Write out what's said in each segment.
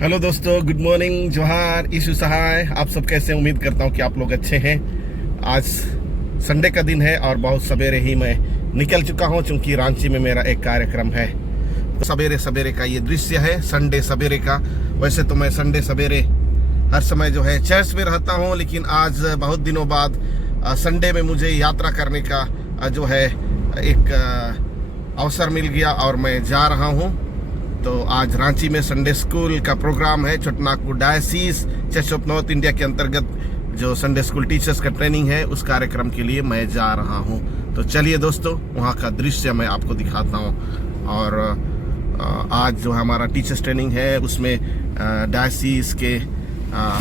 Hello दोस्तों, good morning, जोहार, issue सहाय। आप सब कैसे? उम्मीद करता हूँ कि आप लोग अच्छे हैं। आज संडे का दिन है और बहुत सवेरे ही मैं निकल चुका हूँ क्योंकि रांची में मेरा एक कार्यक्रम है। तो सवेरे सवेरे का ये दृश्य है संडे सवेरे का। वैसे तो मैं संडे सवेरे हर समय जो है चर्च में रहता हूँ, लेकिन आज बहुत दिनों बाद संडे में मुझे यात्रा करने का जो है एक अवसर मिल गया और मैं जा रहा हूँ। तो आज रांची में संडे स्कूल का प्रोग्राम है। Chotanagpur diocese church of north India के अंतर्गत जो संडे स्कूल टीचर्स का ट्रेनिंग है, उस कार्यक्रम के लिए मैं जा रहा हूं। तो चलिए दोस्तों, वहां का दृश्य मैं आपको दिखाता हूं। और आज जो हमारा टीचर्स ट्रेनिंग है उसमें डायसिस के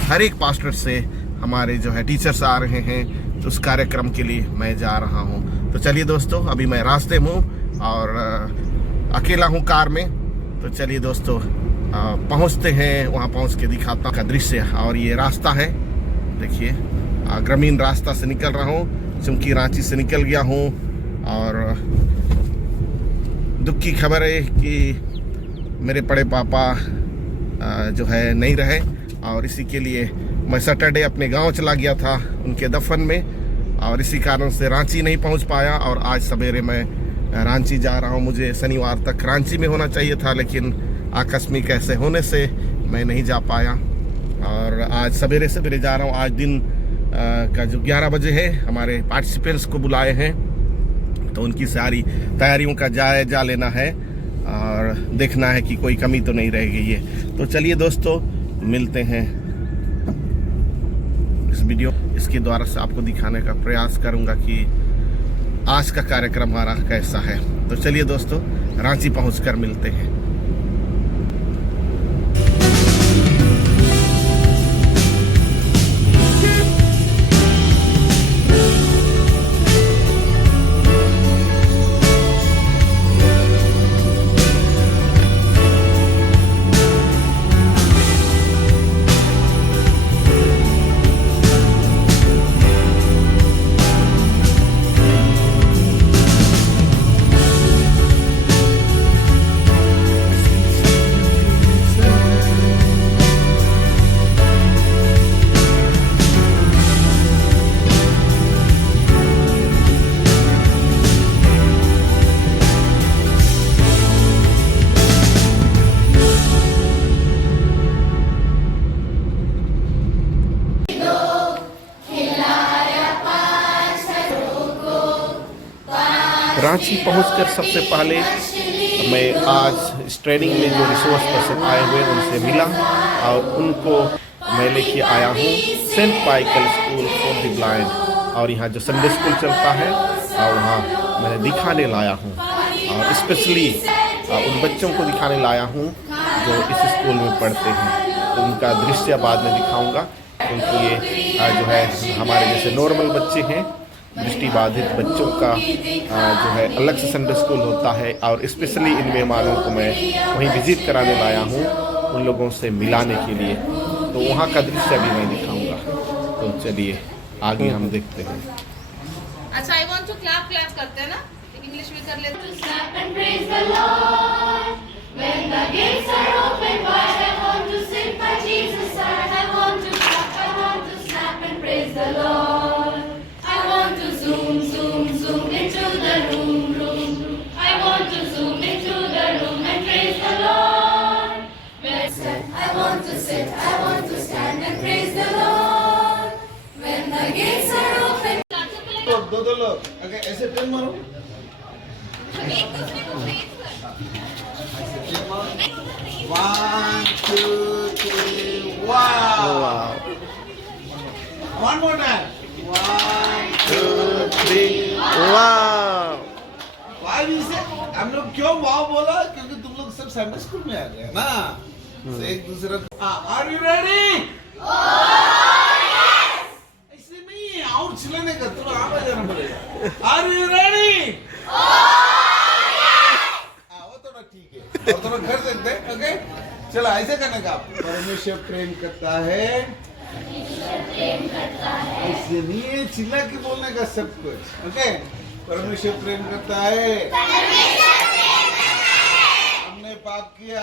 हर एक पास्टर से हमारे जो है टीचर्स आ रहे हैं। तो उस कार्यक्रम के लिए मैं जा रहा हूं। तो चलिए दोस्तों, अभी मैं रास्ते में हूँ और अकेला हूँ कार में। तो चलिए दोस्तों, पहुंचते हैं, वहां पहुंच के दिखाता का दृश्य। और ये रास्ता है, देखिए, ग्रामीण रास्ता से निकल रहा हूं क्योंकि रांची से निकल गया हूं। और दुख की खबर है कि मेरे बड़े पापा जो है नहीं रहे, और इसी के लिए मैं सैटरडे अपने गांव चला गया था उनके दफन में, और इसी कारण से रांची नहीं पहुंच पाया। और आज सवेरे मैं रांची जा रहा हूं। मुझे शनिवार तक रांची में होना चाहिए था, लेकिन आकस्मिक ऐसे होने से मैं नहीं जा पाया। और आज सवेरे सवेरे जा रहा हूं। आज दिन का जो 11 बजे है, हमारे पार्टिसिपेंट्स को बुलाए हैं, तो उनकी सारी तैयारियों का जायजा लेना है और देखना है कि कोई कमी तो नहीं रह गई है। तो चलिए दोस्तों, मिलते हैं। इस वीडियो इसके द्वारा से आपको दिखाने का प्रयास करूंगा कि आज का कार्यक्रम हमारा कैसा है। तो चलिए दोस्तों, रांची पहुंचकर मिलते हैं। रांची पहुंचकर सबसे पहले मैं आज इस ट्रेनिंग में जो रिसोर्स पर्सन आए हुए उनसे मिला और उनको मैं लेके आया हूँ Saint Michael School for the Blind. और यहाँ जो संडे स्कूल चलता है और वहाँ मैंने दिखाने लाया हूँ, और स्पेशली उन बच्चों को दिखाने लाया हूँ जो इस स्कूल में पढ़ते हैं। तो उनका दृश्य बाद में दिखाऊँगा, क्योंकि ये जो है हमारे जैसे नॉर्मल बच्चे हैं, दृष्टिबाधित बच्चों का जो है अलग से संडे स्कूल होता है। और स्पेशली इन मेहमानों को मैं वहीं विजिट कराने लाया हूँ, उन लोगों से मिलाने के लिए। तो वहाँ का दृश्य भी मैं दिखाऊंगा। तो चलिए आगे हम देखते हैं। अच्छा, आई वांट टू क्लैप करते हैं ना, इंग्लिश में कर लेते हैं। Zoom, zoom, zoom into the room. I want to zoom into the room and praise the Lord. I want to sit, I want to stand and praise the Lord. When the gates are open. दो लोग, okay, ऐसे turn मारो। One, two, three, wow! One more time. 1, 2, 3, वाह! Why we say? हम लोग क्यों वाव बोला? क्योंकि तुम लोग सब संडे स्कूल में आ गए ना, तो एक दूसरे को Are you ready? ऐसे नहीं, और चिल्लाने का थोड़ा आवाज आना पड़ेगा। Are you ready? वो थोड़ा ठीक है, और थोड़ा कर सकते हैं, ओके? चलो ऐसे करने का। परमेश्वर प्रेम करता है, ऐसे नहीं है, चिल्ला के बोलने का सब कुछ, ओके? परमेश्वर प्रेम करता है, हमने पाप किया,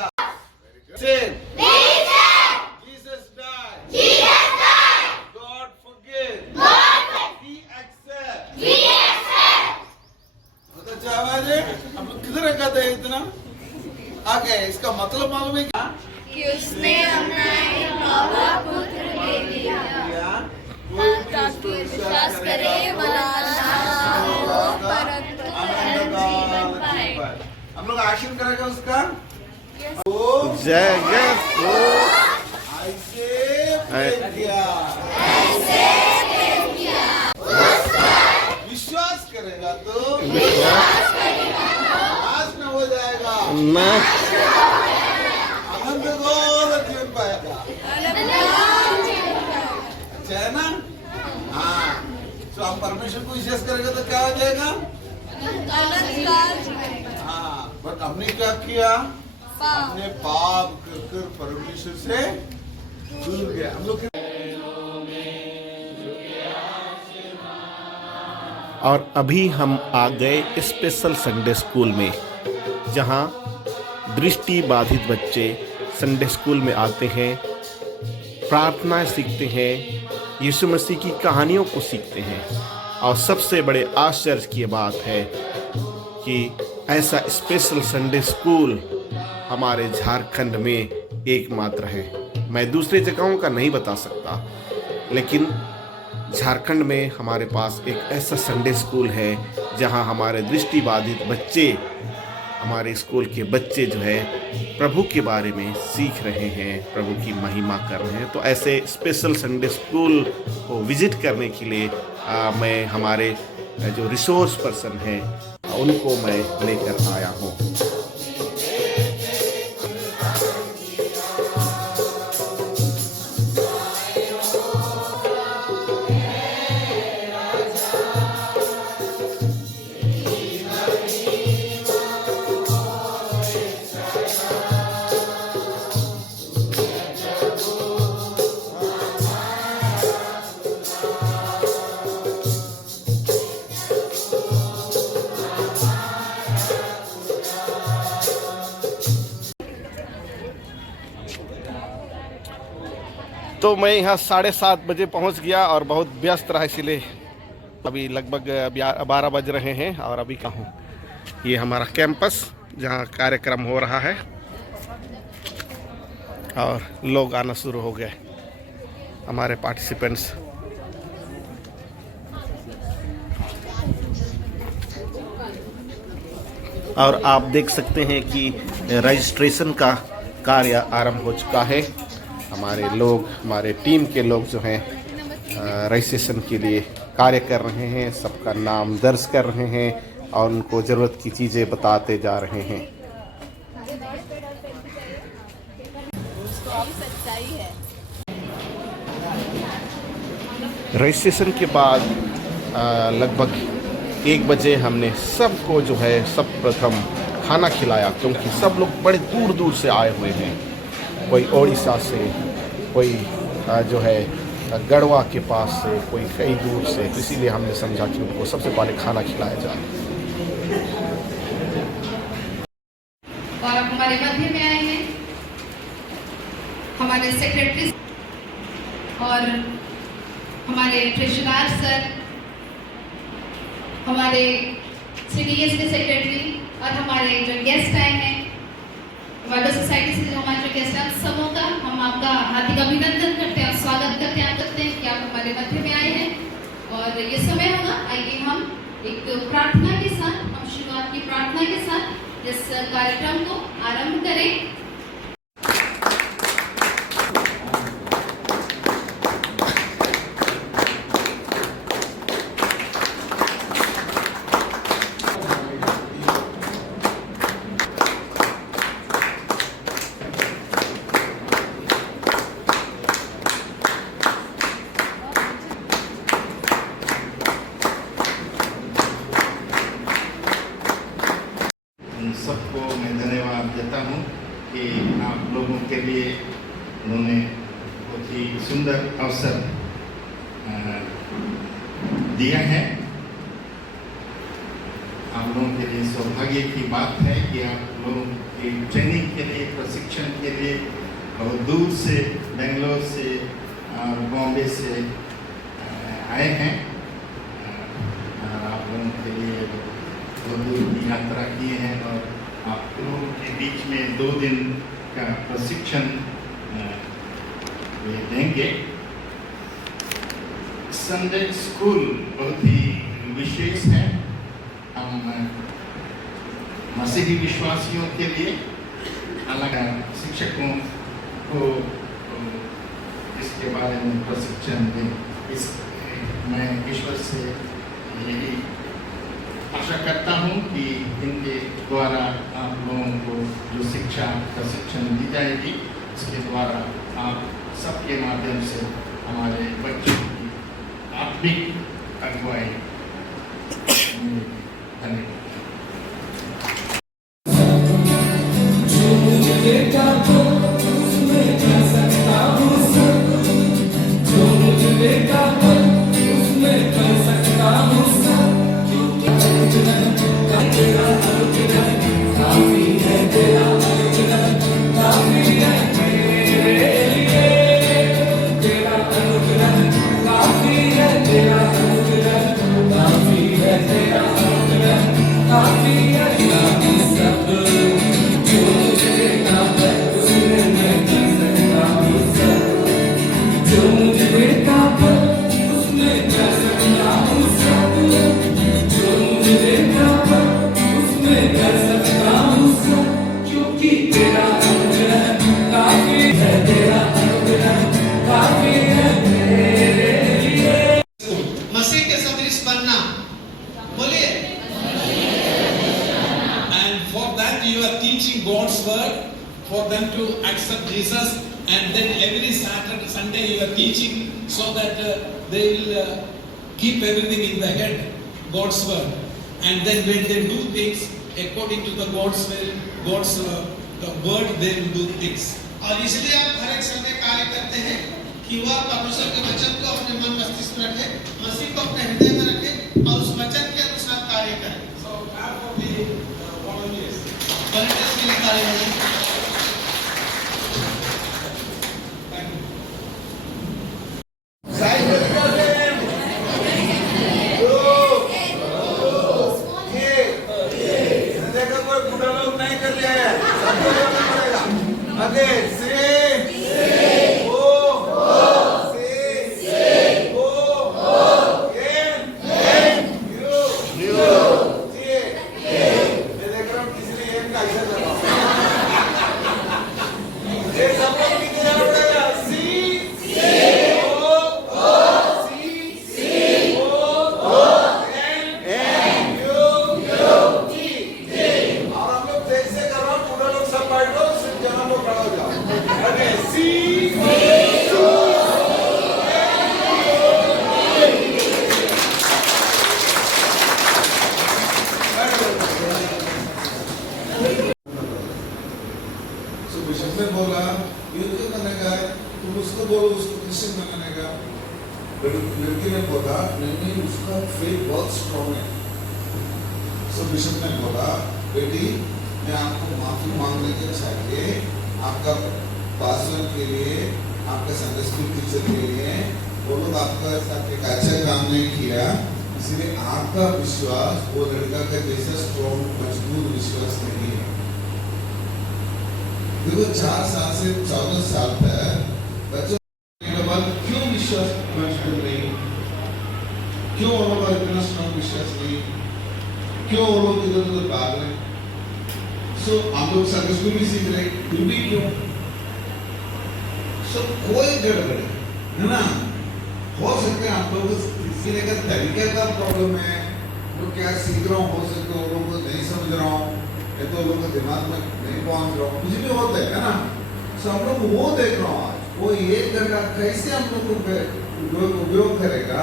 कि उसने अपना एकलौता पुत्र दे दिया ताकि विश्वास करे वह नाश न हो परंतु अनंत जीवन पाए। हम लोग आशीर्वाद करेंगे उसका। जगत को ऐसे प्रेम किया, विश्वास करेगा तो नाश न हो जाएगा, अनंत जीवन पाएगा। अच्छा है ना? हाँ, तो हम परमेश्वर को विश्वास करेंगे तो क्या हो जाएगा? हाँ, बट हमने क्या किया? हमने पाप कर परमेश्वर से दूर गया। हम लोग और अभी हम आ गए स्पेशल संडे स्कूल में, जहां दृष्टि बाधित बच्चे संडे स्कूल में आते हैं, प्रार्थना सीखते हैं, यीशु मसीह की कहानियों को सीखते हैं। और सबसे बड़े आश्चर्य की बात है कि ऐसा स्पेशल संडे स्कूल हमारे झारखंड में एकमात्र है। मैं दूसरी जगहों का नहीं बता सकता, लेकिन झारखंड में हमारे पास एक ऐसा संडे स्कूल है जहां हमारे दृष्टिबाधित बच्चे, हमारे स्कूल के बच्चे जो है प्रभु के बारे में सीख रहे हैं, प्रभु की महिमा कर रहे हैं। तो ऐसे स्पेशल संडे स्कूल को विजिट करने के लिए मैं हमारे जो रिसोर्स पर्सन हैं उनको मैं लेकर आया हूँ। तो मैं यहाँ 7:30 बजे पहुँच गया और बहुत व्यस्त रहा, इसीलिए अभी लगभग 12 बज रहे हैं और अभी कहाँ हूँ। ये हमारा कैंपस जहाँ कार्यक्रम हो रहा है और लोग आना शुरू हो गए, हमारे पार्टिसिपेंट्स। और आप देख सकते हैं कि रजिस्ट्रेशन का कार्य आरंभ हो चुका है। हमारे लोग, हमारे टीम के लोग जो हैं रजिस्ट्रेशन के लिए कार्य कर रहे हैं, सबका नाम दर्ज कर रहे हैं और उनको ज़रूरत की चीज़ें बताते जा रहे हैं। रजिस्ट्रेशन के बाद लगभग 1 बजे हमने सबको जो है सब प्रथम खाना खिलाया, क्योंकि सब लोग बड़े दूर दूर से आए हुए हैं। कोई ओडिशा से, कोई जो है गढ़वा के पास से, कोई कई दूर से। इसीलिए हमने समझा कि उनको सबसे पहले खाना खिलाया जाए। और अब हमारे मध्य में आए हैं हमारे सेक्रेटरी और हमारे ट्रेजरर सर, हमारे सीडीएस के सेक्रेटरी और हमारे जो गेस्ट आए हैं बाइबल सोसाइटी से, जो हमारे जो गेस्ट हैं, सबों का हम आपका हार्दिक अभिनंदन करते हैं, स्वागत करते हैं। आप करते हैं कि आप हमारे मध्य में आए हैं और ये समय होगा, आइए हम एक प्रार्थना के साथ, हम शुरुआत की प्रार्थना के साथ इस कार्यक्रम को आरंभ करें। सबको मैं धन्यवाद देता हूँ कि आप लोगों के लिए उन्होंने बहुत ही सुंदर अवसर दिया है। आप लोगों के लिए सौभाग्य की बात है कि आप लोगों की ट्रेनिंग के लिए, प्रशिक्षण के लिए बहुत दूर से, बेंगलोर से और बॉम्बे से आए हैं। और आप लोगों के लिए बहुत दूर की यात्रा किए हैं और आप लोगों के बीच में 2 दिन का प्रशिक्षण वे देंगे। संडे स्कूल बहुत ही विशेष है। हम मसीही विश्वासियों के लिए अलग शिक्षकों को इसके बारे में प्रशिक्षण दें। मैं ईश्वर से यही आशा करता हूँ कि इनके द्वारा आप लोगों को जो शिक्षा प्रशिक्षण दी जाएगी इसके द्वारा आप सबके माध्यम से हमारे बच्चों की आत्मिक अगुवाई मिलेगी। धन्यवाद। मसीह के सदृश बनना, बोलिए। And for that you are teaching God's word for them to accept Jesus, and then every Saturday, Sunday you are teaching so that they will keep everything in the head, God's word. And then when they do things according to the God's will, God's the word, they will do things. और इसलिए आप हर एक Sunday कार्य करते हैं कि वह परमेश्वर के वचन को अपने मन मस्तिष्क में रखे, मसीह को अपने हृदय में रखे और उस वचन के अनुसार कार्य करें। So clap for the volunteers. Volunteers के लिए कार्य करें। Thank you. बिशप ने बोला ये क्यों बनेगा, तुम उसको बोलो उसको क्रिश्चियन बनानेगा। लड़की ने बोला नहीं उसका फेथ बहुत स्ट्रॉन्ग है। सो बिशप ने बोला बेटी मैं आपको माफी मांगने के चाहिए, आपका पास्टर के लिए, आपके संडे स्कूल टीचर के लिए वो लोग आपका एक अच्छा काम नहीं किया, इसलिए आपका विश्वास वो लड़का का जैसा स्ट्रॉन्ग मजबूत विश्वास नहीं है। देखो 4 साल से 14 साल तक बच्चों क्यों विश्वास मजबूत नहीं, क्यों वो लोग इतना स्ट्रॉन्ग विश्वास नहीं, क्यों वो लोग इधर उधर भाग रहे। सो हम लोग संडे स्कूल भी सीख रहे, फिर भी क्यों। सो कोई गड़बड़ है ना, हो सकता है आप लोग सीखने का तरीके का प्रॉब्लम है, वो क्या सीख रहा हूँ हो सकता है वो लोग को नहीं समझ रहा हूँ, ये तो लोगों के दिमाग में नहीं पहुंच रहा हूँ, कुछ भी होता है ना। सो हम लोग वो देख रहा हूँ आज वो 1 घंटा कैसे हम लोग को उपयोग करेगा,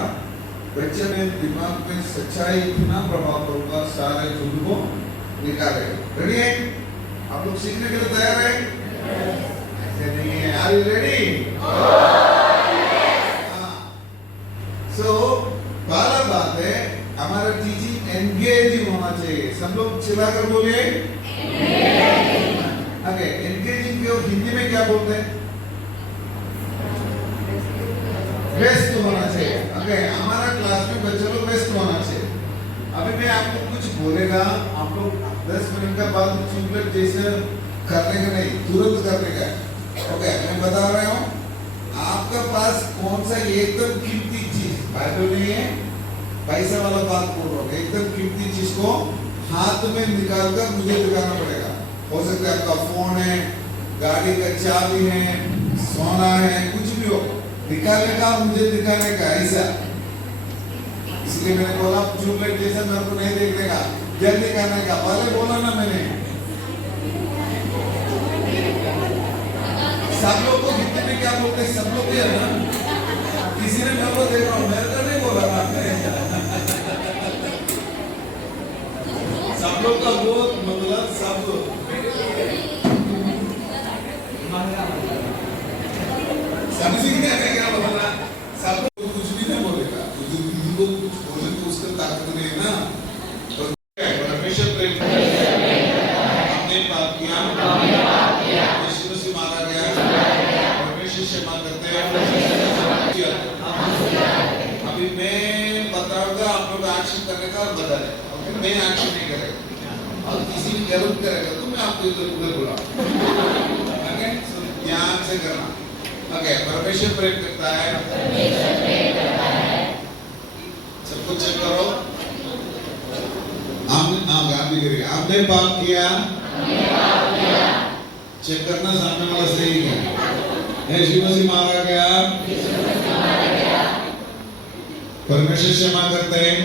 बच्चे में दिमाग में सच्चाई इतना प्रभाव पड़ेगा, सारे झूठ को निकालेगा। रेडी है आप लोग सीखने के लिए तैयार है? ऐसे नहीं है, आर यू रेडी? सो पहला बात है हमारा टीचिंग एंगेजिंग होना चाहिए। सब लोग चिल्लाकर बोलिए ओके। एंगेजिंग को हिंदी में क्या बोलते हैं? व्यस्त होना चाहिए। ओके हमारा क्लास में बच्चे लोग व्यस्त होना चाहिए। अभी मैं आपको कुछ बोलेगा, आप लोग 10 मिनट के बाद चुपचाप जैसे करने का नहीं, तुरंत करने का। ओके मैं बता रहा हूँ, आप आपका पास कौन सा एकदम कीमती चीज, बाइबल नहीं है, पैसा वाला बात बोल रहा हूँ, एकदम कीमती चीज को हाथ में निकाल कर मुझे दिखाना पड़ेगा। हो सकता है आपका फोन है, गाड़ी का चाबी है, सोना है, कुछ भी हो, निकालने का मुझे दिखाने का ऐसा। इसलिए मैंने बोला ट्यूबलाइट जैसा मेरे को नहीं देखने का, जल्दी करने का, पहले बोला ना मैंने। सब लोग को कितने में क्या बोलते हैं, सब लोग भी है ना, किसी ने मेरे को देख रहा हूँ, मेरे को नहीं बोला ना, सब लोग का वो मतलब सब लोग समझ नहीं क्या बोला, सब लोग कुछ भी नहीं बोलेगा, जिनको कुछ बोले तो उसका ताकत नहीं है ना। परमेश्वर प्रेम हमने पाप किया, यीशु मसीह मारा गया, परमेश्वर क्षमा करते हैं। अभी मैं बताऊंगा, आप लोग एक्शन करने का और बता दें, मैं एक्शन नहीं करेगा और किसी भी गलत करेगा तो मैं आपको इधर उधर बुलाऊंगा। ओके, ध्यान से करना। ओके, परमेश्वर प्रेम करता है, सबको चेक करो। आपने पाप किया, चेक करना सामने वाला सही है। यीशु मसीह मारा गया, परमेश्वर क्षमा करते हैं,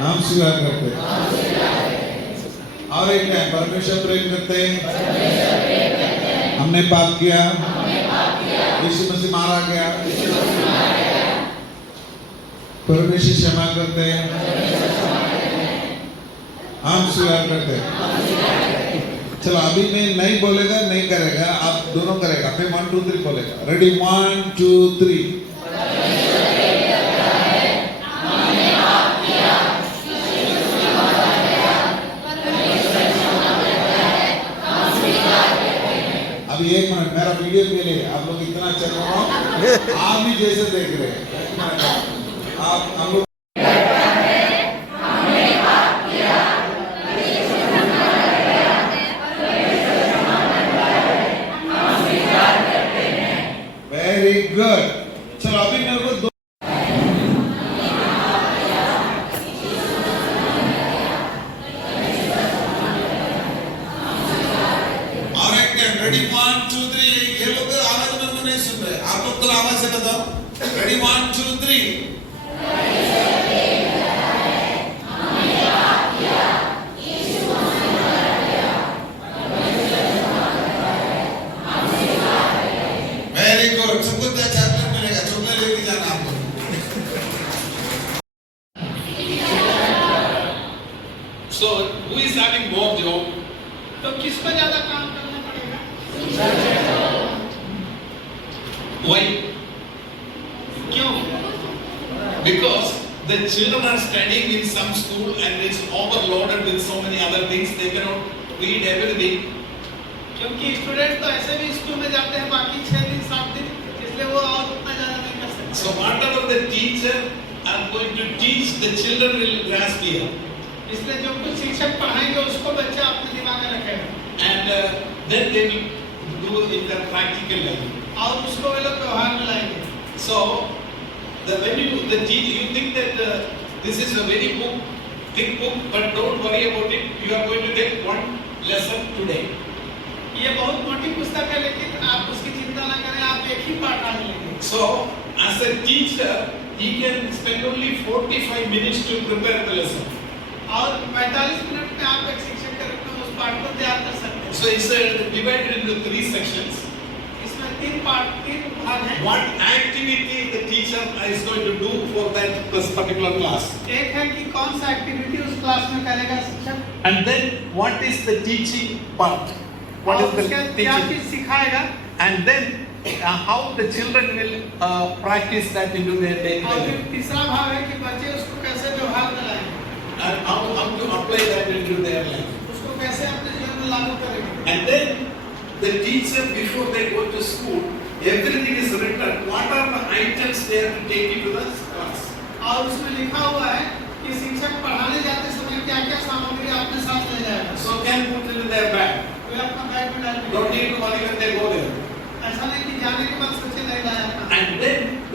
हम स्वीकार करते हैं। और एक है, परमेश्वर प्रेम करते हैं, हमने पाप किया, यीशु मसीह मारा गया, परमेश्वर क्षमा करते हैं, हम स्वीकार करते हैं। चलो अभी मैं नहीं बोलेगा, नहीं करेगा, आप दोनों करेगा, फिर 1 2 3 बोलेगा। रेडी, 1 2 3। अभी 1 मिनट, मेरा वीडियो के लिए आप लोग इतना अच्छा कर रहा हूँ, आप भी जैसे देख रहे हैं, आप हम लोग वेरी गुड। चलो अभी मेरे को दो और एक टाइम, रेडी 1 2 3। ये लोग आवाज मेरे को नहीं सुन रहे, आप लोग तो आवाज से बताओ। रेडी 1 2 3। वेरी गुड, सबको चैप्टर मिलेगा, चॉकलेट लेके जाना आपको। So, who is having more job? तो किसको ज्यादा काम करना पड़ेगा? Why? क्यों? Because the children are studying in some school and it's overloaded with so many other things, they cannot read everything. क्योंकि स्टूडेंट तो ऐसे भी स्कूल में जाते हैं बाकी 6 दिन 7 दिन, इसलिए वो और उतना ज्यादा नहीं कर सकते। So whatever the teacher are going to teach, the children will grasp here. इसलिए जो कुछ शिक्षक पढ़ाएंगे उसको बच्चा अपने दिमाग में रखेगा And then they will do in their practical life. और उसको वे लोग व्यवहार में लाएंगे। So when you think that this is a very thick book, but don't worry about it. You are going to get one lesson today. ये बहुत मोटी पुस्तक है, लेकिन आप उसकी चिंता ना करें, आप एक ही पाठ आज लेंगे। So as a teacher, he can spend only 45 minutes to prepare the lesson. और 45 मिनट में आप एक शिक्षक के रूप में उस पाठ को तैयार कर सकते हैं। So it's divided into 3 sections. इसमें 3 भाग हैं। What activity the teacher is going to do for that particular class? एक है कि कौन सा एक्टिविटी उस क्लास में करेगा शिक्षक, And then what is the teaching part? What और is the उसके क्या teaching? चीज सिखाएगा, And then how the children will practice that into their daily और फिर life. तीसरा भाग है कि बच्चे उसको कैसे व्यवहार में लाएंगे, And how to apply that into their life. उसको कैसे अपने जीवन में लागू करेंगे। And then the teacher, before they go to school, everything is written. What are the items they have to take into the class? और उसमें लिखा हुआ है कि शिक्षक पढ़ाने जाते समय क्या क्या सामग्री अपने साथ ले जाएगा। So can put it in their bag. वे अपना बैग में डाल Don't need to worry when they go there. ऐसा नहीं कि जाने के बाद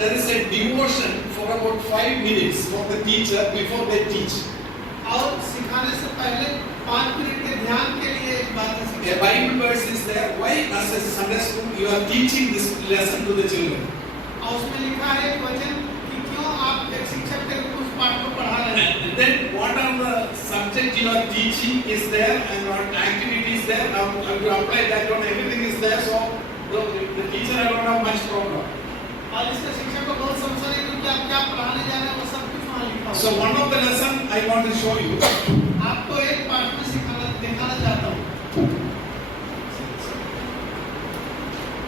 there is a devotion for about 5 minutes for the teacher before they teach. और सिखाने से पहले 5 मिनट के ध्यान के लिए एक बात A सिखाएं। Bible verse is there. Why, as a Sunday school, you are teaching this lesson to the children? और उसमें लिखा है वचन कि क्यों आप एक शिक्षक के रूप में उस पाठ को पढ़ा रहे हैं। And then what are the subject you are teaching is there and what activities there. How to apply that on everything is there. So the teacher I don't have much problem. और इसका शिक्षक को बहुत समस्या है क्योंकि आप क्या पढ़ाने जा रहे हैं वो सब कुछ वहाँ लिखा So हुआ है। one of the lesson I want to show you. आपको एक पाठ में दिखाना चाहता हूँ।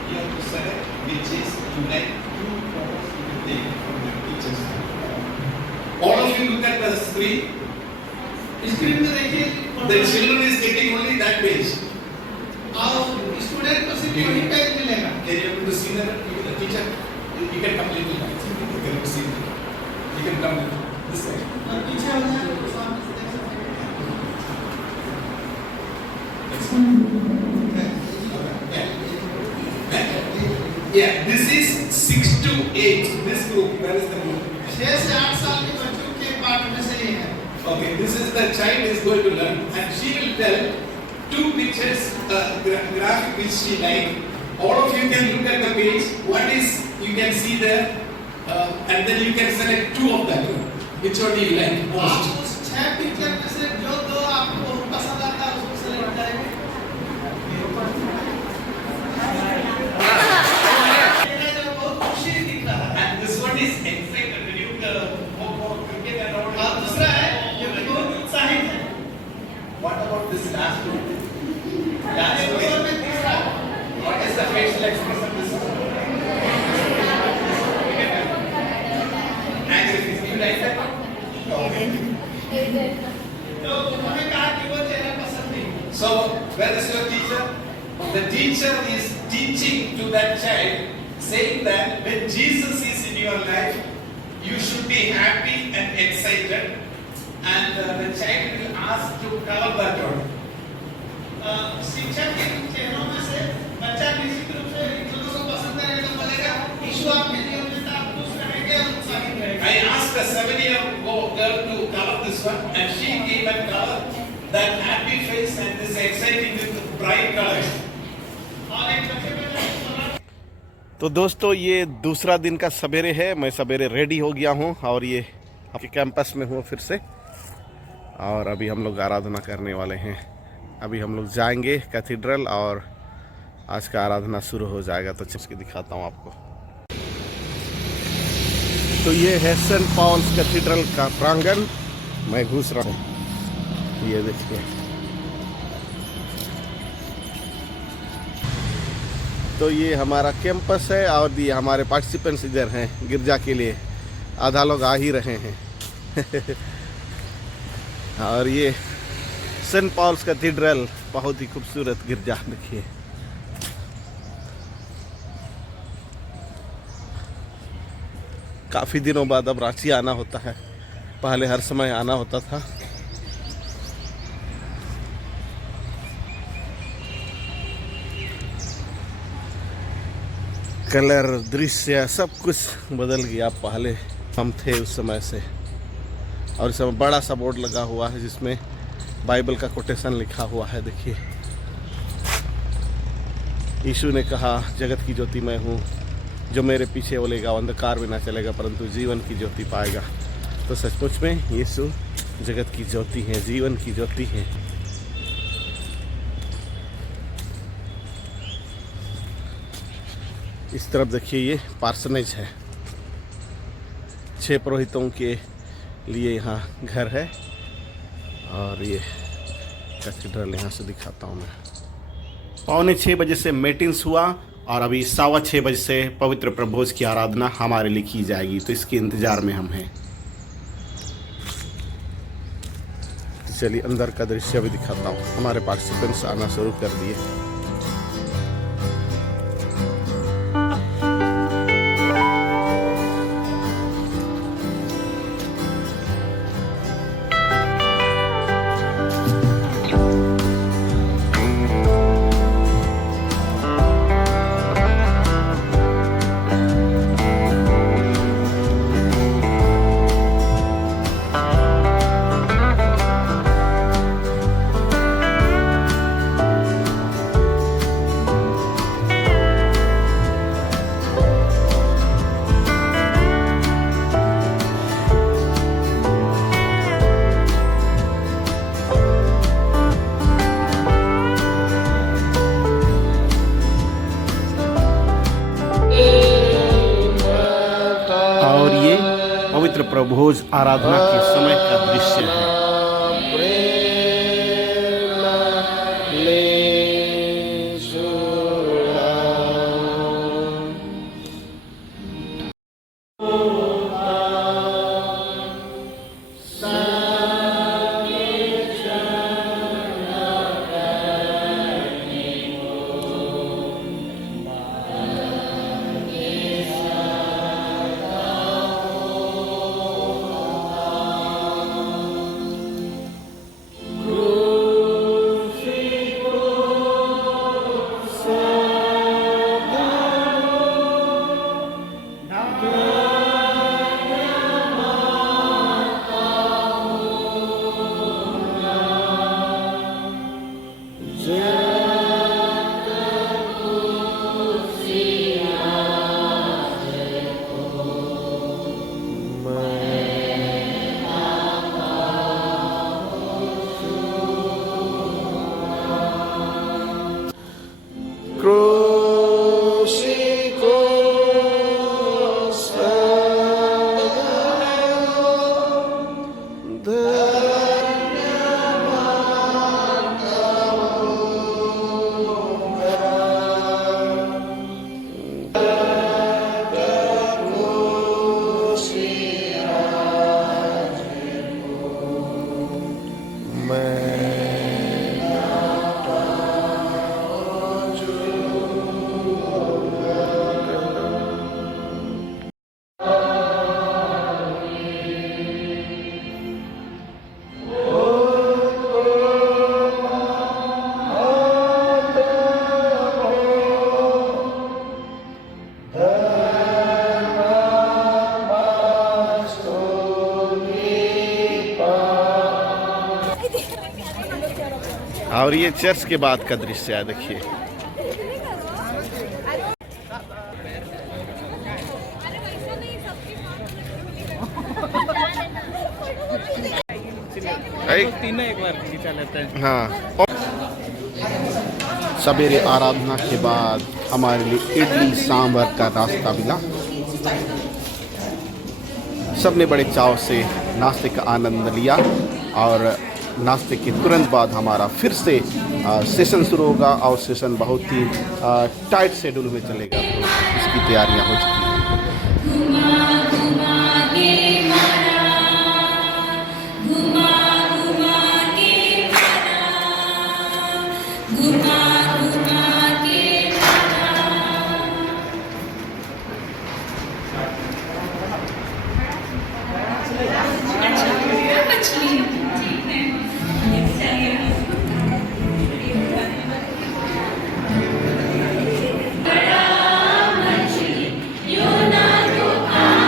You have to select which is unite two points you can take from the teacher's hand. All of you look at the screen. Screen में देखिए The children is getting only that page. और student को सिर्फ वही page मिलेगा। Can you able to see that? The teacher, you can come little back. You can able to see that. You can come this side. और पीछे हो जाए तो सामने से देख सकते Yeah, this is 6 to 8. This group, where is the group? हैं। 6 से 8 साल के बच्चों के पाठ में से ये है। Okay, this is the child is going to learn, and she will tell 2 pictures, graphic which she like. All of you can look at the page. One is you can see there, and then you can select 2 of them. Which one do you like आप most? उस 6 picture में से जो 2 आपको पसंद आता है उसको सेलेक्ट करेंगे। बहुत खुशी दिख रहा है। And this one is excited. When you go for cricket and all. और दूसरा है जो कि बहुत उत्साहित है। What about this last one? एक और में तीसरा What is the facial expression? This one? Angry face. You like that? Okay. तो उन्होंने कहा कि वो चेहरा पसंद नहीं। So, where is your teacher? The teacher is teaching to that child, saying that when Jesus is in your life, you should be happy and excited, and the child will ask to cover that one. शिक्षक के चेहरों में से बच्चा निश्चित रूप से इन दोनों को पसंद करेगा तो बोलेगा यीशु आपके जीवन में आप खुश रहेंगे और उत्साहित रहेंगे। I asked a 7-year-old girl to cover this one, and she came and covered that happy face and this exciting with bright colors. और एक बच्चे में तो दोस्तों ये दूसरा दिन का सवेरे है। मैं सवेरे रेडी हो गया हूँ और ये आपके कैंपस में हूँ फिर से, और अभी हम लोग आराधना करने वाले हैं। अभी हम लोग जाएंगे कैथेड्रल और आज का आराधना शुरू हो जाएगा। तो चल के दिखाता हूँ आपको। तो ये है सेंट पॉल्स कैथेड्रल का प्रांगण। मैं घुस रहा हूँ, ये देखिए। तो ये हमारा कैंपस है और ये हमारे पार्टिसिपेंट्स इधर हैं गिरजा के लिए। आधा लोग आ ही रहे हैं। और ये सेंट पॉल्स कैथेड्रल बहुत ही खूबसूरत गिरजा देखिए। काफ़ी दिनों बाद अब रांची आना होता है, पहले हर समय आना होता था। कलर, दृश्य सब कुछ बदल गया। पहले हम थे उस समय से। और इस समय बड़ा सा बोर्ड लगा हुआ है जिसमें बाइबल का कोटेशन लिखा हुआ है। देखिए, यीशु ने कहा जगत की ज्योति मैं हूँ, जो मेरे पीछे बोलेगा वो अंधकार में ना चलेगा परंतु जीवन की ज्योति पाएगा। तो सचमुच में यीशु जगत की ज्योति हैं, जीवन की ज्योति हैं। इस तरफ देखिए, ये पार्सनेज है। 6 पुरोहितों के लिए यहाँ घर है। और ये कैथेड्रल यहाँ से दिखाता हूँ मैं। 5:45 बजे से मीटिंग्स हुआ और अभी 6:15 बजे से पवित्र प्रभोज की आराधना हमारे लिए की जाएगी। तो इसके इंतज़ार में हम हैं। चलिए अंदर का दृश्य भी दिखाता हूँ। हमारे पार्टिसिपेंट्स आना शुरू कर दिए। प्रभोज आराधना के समय का दृश्य है। और ये चर्च के बाद का दृश्य है, देखिए। तीनों एक बार खींचा लेते हैं। हाँ, सवेरे आराधना के बाद हमारे लिए इडली सांभर का नाश्ता मिला। सबने बड़े चाव से नाश्ते का आनंद लिया और नाश्ते के तुरंत बाद हमारा फिर से सेशन शुरू होगा और सेशन बहुत ही टाइट शेड्यूल में चलेगा, तो इसकी तैयारियां हो चुकी हैं। You know you are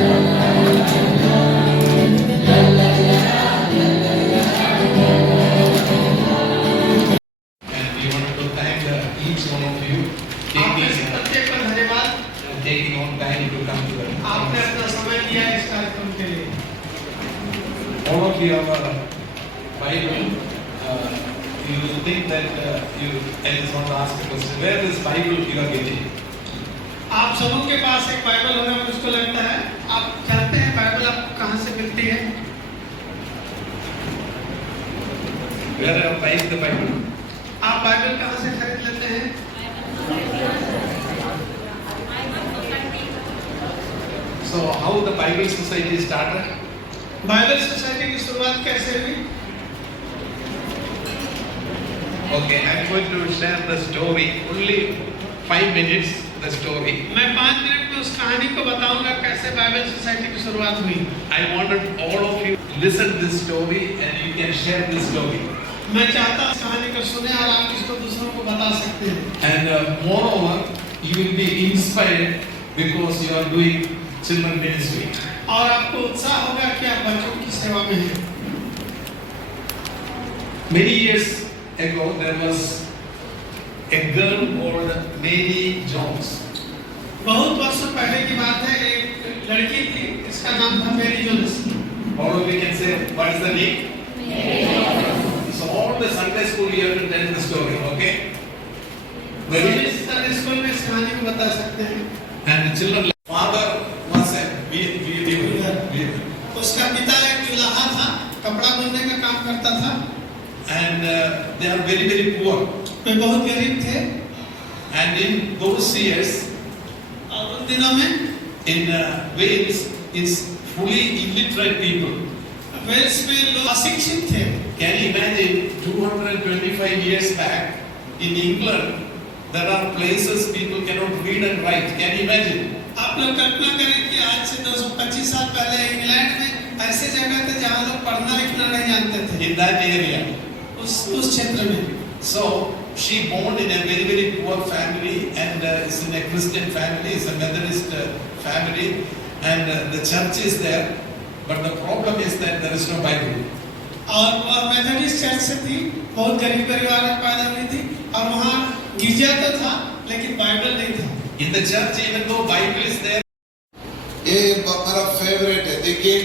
And we want to thank each one of you आप में से प्रत्येक का धन्यवाद, taking on time to come to the आपने अपना समय दिया इस कार्यक्रम के लिए। all of you have a Bible. You will think that I just want to ask a question. Where is Bible you are getting? आप सबों के पास एक बाइबल होगा, मुझको लगता है आप जानते हैं बाइबल आपको कहाँ से मिलती है। Where are you buying the Bible? आप बाइबल कहाँ से खरीद लेते हैं? So how the Bible Society started? Bible society की शुरुआत कैसे हुई? Okay, I'm going to share the story. Only 5 minutes the story. मैं 5 मिनट में उस कहानी को बताऊंगा कैसे बाइबल सोसाइटी की शुरुआत हुई। I wanted all of you to listen to this story and you can share this story. मैं चाहता हूँ इस कहानी को सुने और आप इसको दूसरों को बता सकते हैं। And moreover, you will be inspired because you are doing children ministry. और आपको उत्साह होगा कि आप बच्चों की सेवा में हैं। Many years ago, there was a girl called Mary Jones. बहुत वर्षों पहले की बात है, एक लड़की थी, इसका नाम था मेरी Jones. All of you can say, what is the name? So all the Sunday school you have to tell the story, okay? Ready? Sunday school में इस कहानी को बता सकते हैं। And the children, father was a उसका पिता एक जुलाहा था, कपड़ा बुनने का काम करता था। and they are very, very poor. वे बहुत गरीब थे And in those years, और उन दिनों में in Wales, is fully illiterate people. Wales में लोग अशिक्षित थे। Can you imagine 225 years back in England, there are places people cannot read and write. Can you imagine? आप लोग कल्पना करें कि आज से 225 साल पहले इंग्लैंड में ऐसे जगह थे जहाँ लोग पढ़ना लिखना नहीं जानते थे। In that area. उस क्षेत्र में। So she born in a very, very poor family and is in a Christian family, is a Methodist family, and the church is there, but the problem is that there is no Bible. और वह Methodist church से थी, बहुत गरीब परिवार में पैदा हुई थी और वहाँ गिरजा तो था लेकिन बाइबल नहीं था। In the church, even though Bible is there, ये मेरा फेवरेट है। देखिए,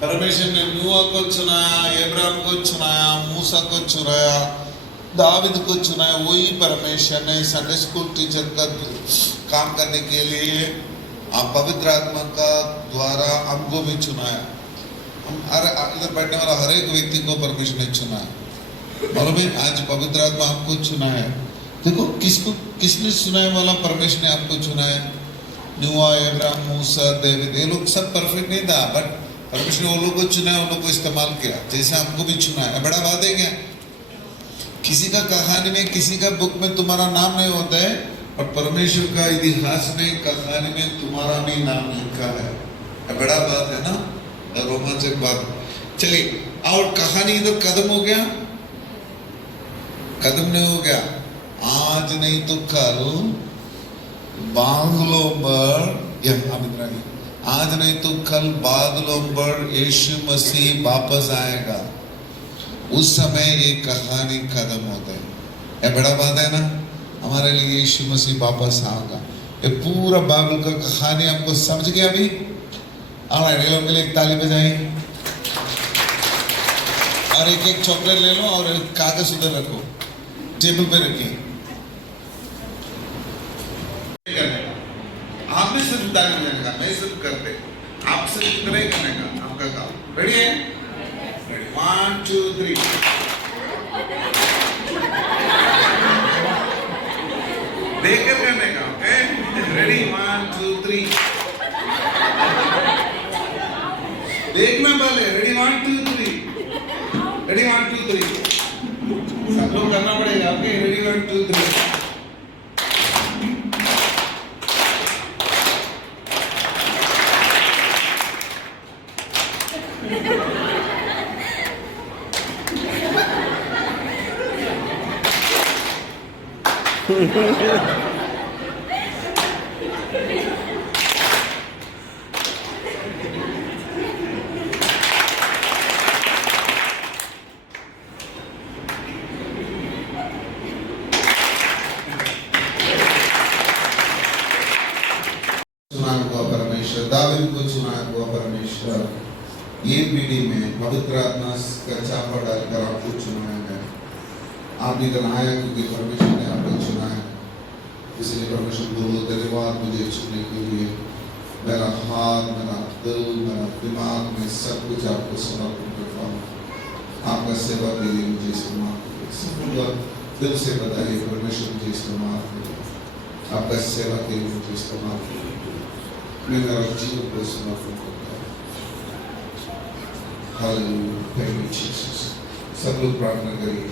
परमेश्वर ने नूह को चुनाया, अब्राहम को चुनाया, मूसा को चुनाया, दाविद को चुनाया। वही परमेश्वर ने संडे स्कूल टीचर का काम करने के लिए पवित्र आत्मा का द्वारा हमको भी चुनाया। इधर बैठने वाला हर एक व्यक्ति को परमेश्वर ने चुनाया। मालूम है, आज पवित्र आत्मा हमको चुनाया। देखो किसने चुनाया? वाला परमेश्वर ने आपको चुनाया। नूह, अब्राहम, मूसा, दाऊद, ये लोग सब परफेक्ट नहीं था, बट परमेश्वर ने वो लोग को चुनाया, उन लोग को इस्तेमाल किया, जैसे हमको भी चुनाया। बड़ा बात है क्या? किसी का कहानी में, किसी का बुक में तुम्हारा नाम नहीं होता है, और परमेश्वर का इतिहास में, कहानी में तुम्हारा भी नाम लिखा है। बड़ा बात है ना, रोमांचक बात। चलिए, और कहानी इधर खत्म हो गया? खत्म नहीं हो गया। आज नहीं तो कल बादलों पर, आज नहीं तो कल बादलों पर यीशु मसीह वापस आएगा। उस समय ये कहानी खत्म होता है। ये बड़ा बात है ना, हमारे लिए यीशु मसीह वापस आएगा। ये पूरा बाइबल का कहानी हमको समझ गया अभी? ऑलराइट, ये लोग के लिए एक ताली बजाएं और एक चॉकलेट ले लो और एक कागज उधर रखो, टेबल पे रखिए। आपने सिर्फ ताली बजाने का, मैं सिर्फ करते, आप सिर्फ इतना ही करने का आपका काम। रेडी है? 1 2 3। देखकर करने का, ओके? रेडी? 1 2 3। देखना पहले। रेडी? 1 2 3। रेडी? 1 2 3। सब लोग करना पड़ेगा, ओके? रेडी? 1 2 3। दाविद को चुना हुआ परमेश्वर, ये पीढ़ी में पवित्र आत्मा का चापा डालकर आपको चुनाया है। आप इधर आए क्योंकि परमेश्वर ने आपको चुना है, इसलिए परमेश्वर बोलो धन्यवाद मुझे चुनने के लिए। मेरा हाथ, मेरा दिल, मेरा दिमाग, मैं सब कुछ आपको समर्पण करता हूँ। आपका सेवा के लिए मुझे इस्तेमाल करिए। दिल से बताइए परमेश्वर मुझे इस्तेमाल करिए, आपका सेवा के लिए मुझे इस्तेमाल करिए। मैं मेरा जीवन को समर्पण करता हूँ। Hallelujah, thank you Jesus. सब लोग प्रार्थना करिए।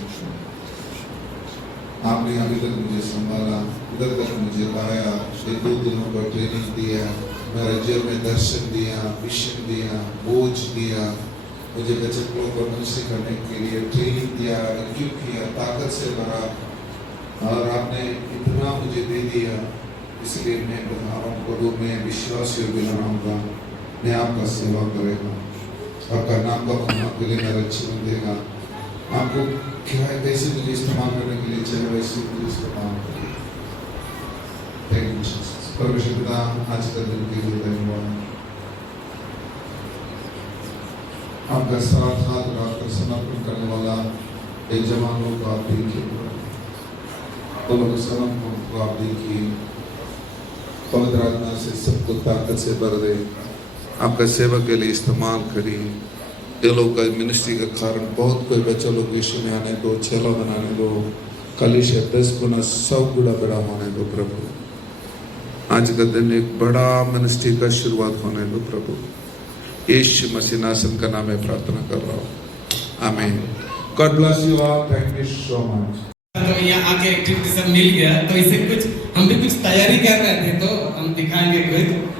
आपने अभी तक मुझे संभाला, इधर तक मुझे लाया, ये 2 दिनों का ट्रेनिंग दिया, मेरे जीवन में दर्शन दिया, विजन दिया, बोझ दिया, मुझे बच्चों को मनुष्य करने के लिए ट्रेनिंग दिया, इक्विप किया, ताकत से भरा, और आपने इतना मुझे दे दिया। इसलिए मैं बता रहा हूँ, मैं विश्वास योग्य बनाऊंगा, मैं आपका सेवा करेगा, आपका नाम का महिमा के लिए मेरा जीवन देगा। आपको क्या है, कैसे मुझे इस्तेमाल करने के लिए चाहिए वैसे मुझे इस्तेमाल करिए। Thank you Jesus. परमेश्वर पिता, आज का दिन के लिए धन्यवाद। आपका साथ हाथ लगाकर समर्पण करने वाला एक जवानों को आप देखिए, दोनों के समर्पण को आप देखिए। पवित्र आत्मा से सबको ताकत से भर दे, आपका सेवा के लिए इस्तेमाल करिए। ये लोग का मिनिस्ट्री के कारण बहुत कोई बच्चे लोग यीशु में आने दो, चेला बनाने दो, कलीसिया 10 गुना 100 गुना बड़ा होने दो प्रभु। आज का दिन एक बड़ा मिनिस्ट्री का शुरुआत होने दो प्रभु। यीशु मसीह नासम का नाम में प्रार्थना कर रहा हूँ, आमीन। God bless you all, thank you so much. तो यहाँ आके एक्टिविटी सब मिल गया, तो इसे कुछ हम भी कुछ तैयारी कर रहे थे, तो हम दिखाएंगे कुछ।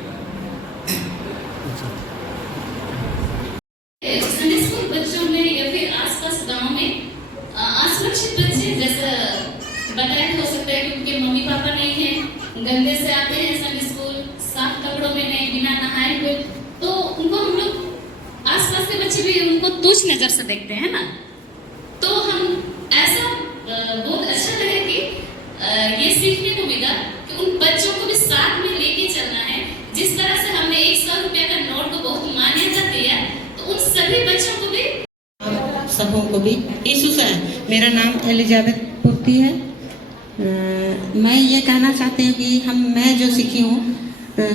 संडे स्कूल बच्चों में या फिर आसपास गांव में असुरक्षित बच्चे जैसा बताया हो सकता है कि उनके मम्मी पापा नहीं है, गंदे से आते हैं संडे स्कूल, साफ कपड़ों में नहीं, बिना नहाए हुए, तो उनको हम लोग आसपास के बच्चे भी उनको तुच्छ नजर से देखते हैं ना। तो हम ऐसा बहुत अच्छा लगे कि ये सीखने को मिला कि उन बच्चों को भी साथ में लेके चलना है। जिस तरह से हमने 100 रुपया का नोट को बहुत मान्यता दिया, तो उन सभी बच्चों को भी, सबों को भी यीशु से। मेरा नाम एलिजाबेथ पुर्ती है। मैं ये कहना चाहती हूँ कि मैं जो सीखी हूँ,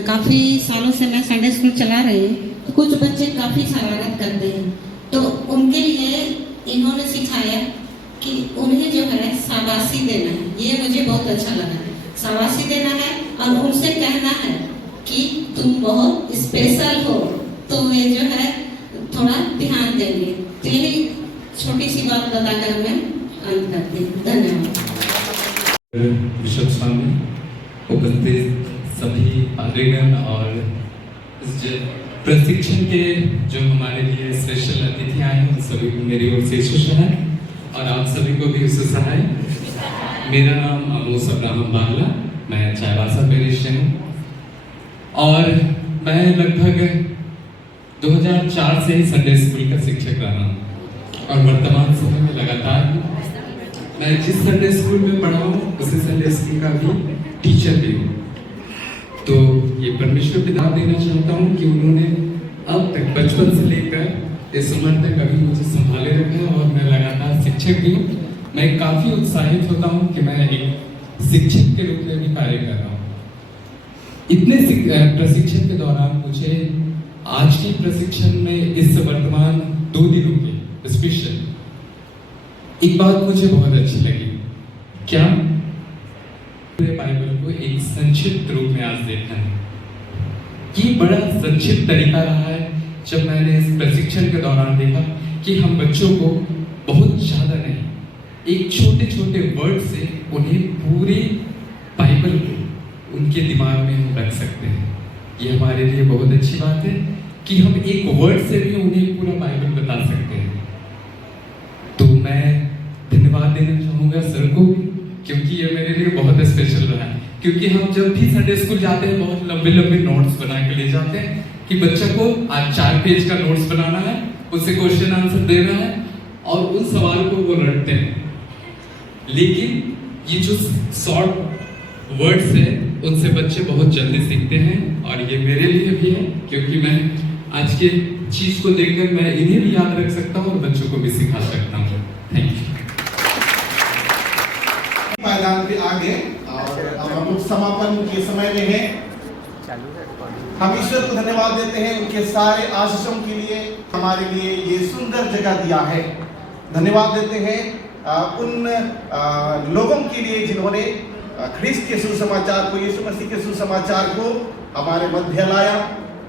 काफ़ी सालों से मैं संडे स्कूल चला रही हूँ, तो कुछ बच्चे काफ़ी शरारत करते हैं, तो उनके लिए इन्होंने सिखाया कि उन्हें जो है शाबाशी देना है। ये मुझे बहुत अच्छा लगा, शाबाशी देना है और उनसे कहना है कि तुम बहुत स्पेशल हो, तो ये जो है थोड़ा ध्यान देंगे। तो यही छोटी सी बात बताकर मैं अंत करती हूँ। धन्यवाद। बिशप स्वामी, उपस्थित सभी पादरीगण और इस प्रशिक्षण के जो हमारे लिए स्पेशल अतिथि आए हैं, उन सभी को मेरी ओर से शुभकामनाएं और आप सभी को भी शुभकामनाएं। मेरा नाम अमोस अब्राहम बांग्ला, मैं चाईबासा पेरिश से हूँ और मैं लगभग 2004 से ही संडे स्कूल का शिक्षक रहा हूँ और वर्तमान समय में लगातार मैं जिस संडे स्कूल में पढ़ा हूँ उसी संडे स्कूल का भी टीचर भी हूँ। तो ये परमेश्वर पिता देना चाहता हूँ कि उन्होंने अब तक बचपन से लेकर इस उम्र तक अभी मुझे संभाले रखा है और मैं लगातार शिक्षक भी हूँ। मैं काफ़ी उत्साहित होता हूँ कि मैं एक शिक्षक के रूप में भी कार्य कर रहा हूँ। इतने प्रशिक्षण के दौरान मुझे आज की प्रशिक्षण में इस वर्तमान 2 दिनों के स्पेशल एक बात मुझे बहुत अच्छी लगी। क्या बाइबल को एक संक्षिप्त रूप में आज देखा है। ये बड़ा संक्षिप्त तरीका रहा है जब मैंने इस प्रशिक्षण के दौरान देखा कि हम बच्चों को बहुत ज़्यादा नहीं, एक छोटे छोटे वर्ड से उन्हें पूरे बाइबल को उनके दिमाग में हम रख सकते हैं। ये हमारे लिए बहुत अच्छी बात है कि हम एक वर्ड से भी उन्हें पूरा बाइबल बता सकते हैं। तो मैं धन्यवाद देना चाहूँगा सर को, क्योंकि ये मेरे लिए बहुत स्पेशल रहा है। क्योंकि हम जब भी संडे स्कूल जाते हैं बहुत लंबे लंबे नोट्स बना के ले जाते हैं कि बच्चा को आज 4 पेज का नोट्स बनाना है, उससे क्वेश्चन आंसर देना है और उन सवाल को वो रटते हैं। लेकिन ये जो शॉर्ट वर्ड्स है उनसे बच्चे बहुत जल्दी सीखते हैं और ये मेरे लिए भी है क्योंकि मैं आज के चीज को देखकर मैं इन्हें भी याद रख सकता हूँ और बच्चों को भी सिखा सकता हूँ। Thank you. मैदान पे आ गए और अब हम लोग समापन के समय में हैं। हम ईश्वर को धन्यवाद देते हैं उनके सारे आशीषों के लिए, हमारे लिए ये सुंदर जगह दिया है। धन्यवाद देते हैं उन लोगों के लिए जिन्होंने ख्रिस्त के सुसमाचार को, यीशु मसीह के सुसमाचार को हमारे मध्य लाया।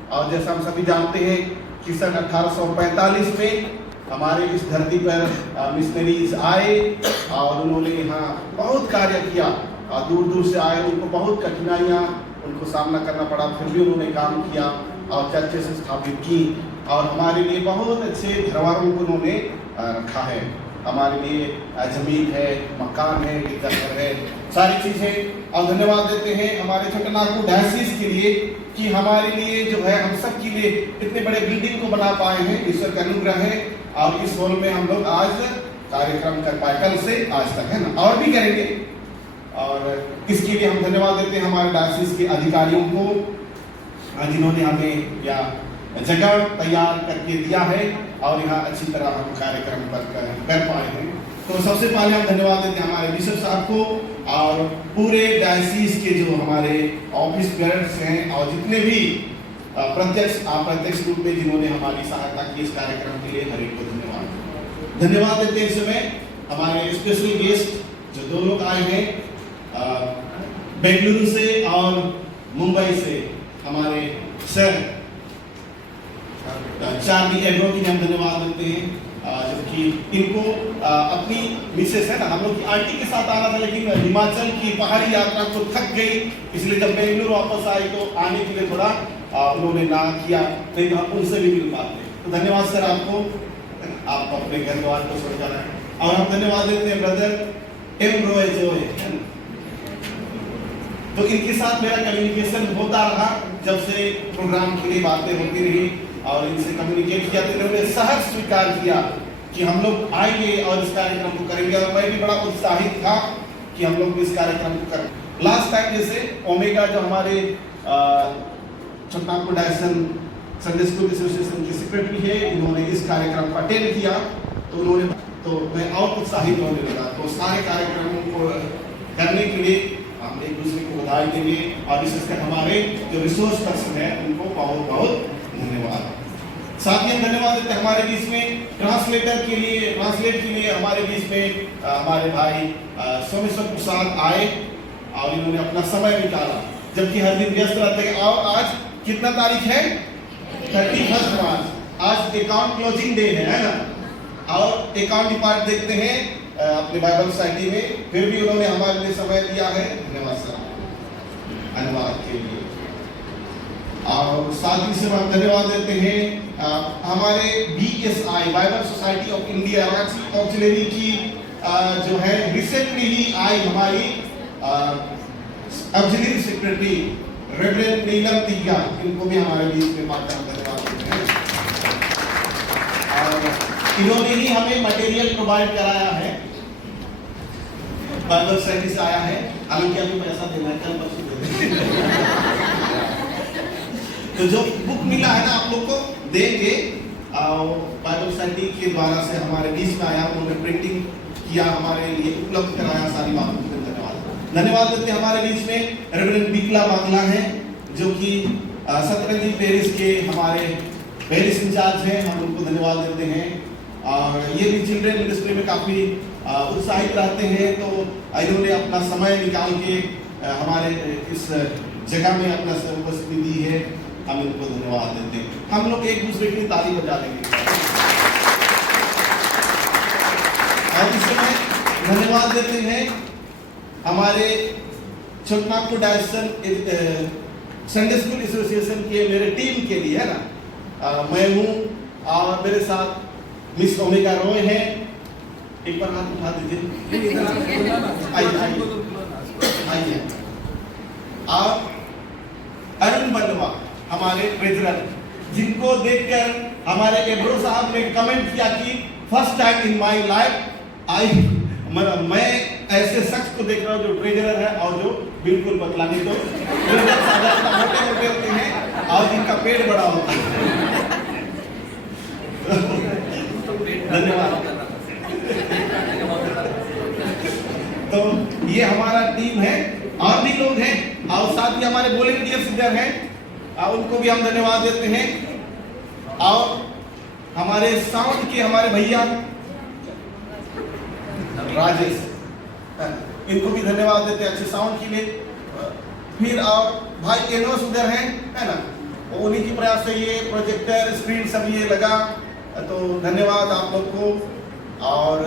और जैसा हम सभी जानते हैं कि सन 1845 में हमारे इस धरती पर मिशनरीज आए और उन्होंने यहाँ बहुत कार्य किया। दूर दूर से आए, उनको बहुत कठिनाइयाँ उनको सामना करना पड़ा, फिर भी उन्होंने काम किया और चर्चें स्थापित की और हमारे लिए बहुत अच्छे धरोहरों को उन्होंने रखा है। हमारे लिए जमीन है, मकान है, गिरजाघर है, सारी चीज़ें। और धन्यवाद देते हैं हमारे छोटानागपुर डायसिस के लिए कि हमारे लिए जो है हम सब के लिए इतने बड़े बिल्डिंग को बना पाए हैं। ईश्वर का अनुग्रह है और इस हॉल में हम लोग आज कार्यक्रम कर पाए, कल से आज तक, है ना, और भी करेंगे। और इसके लिए हम धन्यवाद देते हैं हमारे डायसिस के अधिकारियों को जिन्होंने हमें या जगह तैयार करके दिया है और यहाँ अच्छी तरह हम कार्यक्रम कर पाए हैं। तो सबसे पहले हम धन्यवाद देते हैं हमारे बिशप साहब को और पूरे डायसिस के जो हमारे ऑफिस बेयर्स हैं और जितने भी प्रत्यक्ष अप्रत्यक्ष रूप में जिन्होंने हमारी सहायता की इस कार्यक्रम के लिए, हर एक को धन्यवाद देते हैं। इस समय हमारे स्पेशल गेस्ट जो दो लोग आए हैं बेंगलुरु से और मुंबई से, हमारे सर चार्ली एब्रो की हम धन्यवाद देते हैं, जबकि इनको अपनी मिसेस है ना, हम लोग की आंटी के साथ आना था लेकिन हिमाचल की पहाड़ी यात्रा को थक गई, इसलिए जब बेंगलुरु वापस आई तो आने के लिए थोड़ा उन्होंने ना किया, नहीं तो हम उनसे भी मिल पाते। तो धन्यवाद सर आपको, आप अपने घर द्वार को छोड़ कर आए। और हम धन्यवाद देते हैं ब्रदर एम रॉय जो है ना, तो इनके साथ मेरा कम्युनिकेशन होता रहा जब से प्रोग्राम के लिए बातें होती रही और इनसे कम्युनिकेट किया तो इन्होंने सहज स्वीकार किया कि हम लोग आएंगे और इस कार्यक्रम को करेंगे। और मैं भी बड़ा उत्साहित था कि हम लोग इस कार्यक्रम को करें। लास्ट टाइम जैसे ओमेगा जो हमारे Chotanagpur Dyson Sunday school association के सेक्रेटरी है, उन्होंने इस कार्यक्रम को अटेंड किया तो उन्होंने, तो मैं और उत्साहित होने लगा। तो सारे कार्यक्रमों को करने के लिए हम एक दूसरे को बधाई देंगे और विशेषकर हमारे जो रिसोर्स पर्सन है उनको बहुत बहुत धन्यवाद। साथ ही हम धन्यवाद देते हैं हमारे बीच में ट्रांसलेट के लिए हमारे बीच में हमारे भाई सोमेश्वर प्रसाद आए और इन्होंने अपना समय निकाला, जबकि हर दिन व्यस्त रहते हैं। और आज कितना तारीख है? 31 मार्च, आज अकाउंट क्लोजिंग डे है ना, और अकाउंट डिपार्ट देखते हैं अपने बाइबल सोसाइटी में, फिर भी उन्होंने हमारे लिए समय दिया है। धन्यवाद सर, अनुवाद के लिए। और साथ ही से हम धन्यवाद देते हैं हमारे BSI Bible society of India Ranchi auxiliary की जो है रिसेंटली ही आई हमारी ऑक्सिलरी सेक्रेटरी रेवरेंड नीलम तिग्गा, इनको भी हमारे बीच में बात करना धन्यवाद देते हैं। और इन्होंने ही हमें मटेरियल प्रोवाइड कराया है, बाइबल सोसाइटी से आया है, हालांकि अभी पैसा देना है, कल परसों दे देंगे। तो जो बुक मिला है ना आप लोग को देंगे, बाइबल सोसाइटी के द्वारा से हमारे बीच में आया, उन्होंने प्रिंटिंग किया, हमारे लिए उपलब्ध कराया, सारी बातों के लिए धन्यवाद देते हैं। हमारे बीच में रेवरेंड बिकला बांग्ला हैं जो कि सतरंजी पेरिस के हमारे पेरिस इंचार्ज हैं, हम उनको धन्यवाद देते हैं। और ये भी चिल्ड्रेन मिनिस्ट्री में काफ़ी उत्साहित रहते हैं, तो इन्होंने अपना समय निकाल के हमारे इस जगह में अपना उपस्थिति दी है, हम इनको धन्यवाद देते हैं। हम लोग एक दूसरे की ताली बजा देंगे। और इस समय धन्यवाद देते हैं हमारे Chotanagpur Dyson Sunday school association के मेरे टीम के लिए, है ना, मैं हूँ और मेरे साथ मिस ओमेगा रॉय है, एक बार हाथ उठा दीजिए, आइए। और अरुण बलवा हमारे ट्रेजरर, जिनको देखकर हमारे एब्रो साहब ने कमेंट किया कि first time in my life मैं ऐसे शख्स को देख रहा हूँ जो ट्रेजरर है और जो बिल्कुल बतला नहीं, तो मोटे मोटे होते हैं और इनका पेट बड़ा होता है। धन्यवाद। तो ये हमारा टीम है, और भी लोग हैं, और साथ ही हमारे वॉलंटियर सिंगर हैं, उनको भी हम धन्यवाद देते हैं। और हमारे साउंड के हमारे भैया राजेश, इनको भी धन्यवाद देते हैं अच्छे साउंड के लिए। फिर और भाई एनोस उधर हैं, है ना, उन्हीं की प्रयास से ये प्रोजेक्टर स्क्रीन सब ये लगा, तो धन्यवाद आप लोग को। और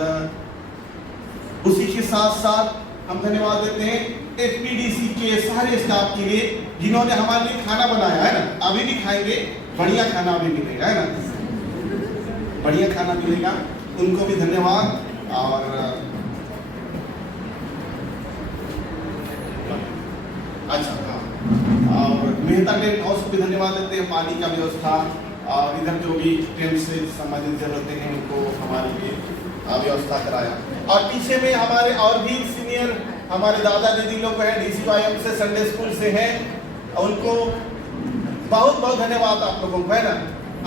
उसी के साथ साथ हम धन्यवाद देते हैं एफपीडीसी के सारे स्टाफ के लिए जिन्होंने हमारे लिए खाना बनाया, है ना। अभी भी खाएंगे, बढ़िया खाना अभी मिलेगा, है ना, बढ़िया खाना मिलेगा, उनको भी धन्यवाद। और अच्छा, हाँ, और मेहता टेंट हाउस को भी धन्यवाद देते हैं, पानी का व्यवस्था और इधर जो भी टेंट से संबंधित जरूरतें हैं उनको हमारे लिए व्यवस्था कराया। और पीछे में हमारे और भी सीनियर हमारे दादा दीदी लोग हैं, DCYM से, संडे स्कूल से हैं, उनको बहुत बहुत धन्यवाद आप लोगों को, है ना,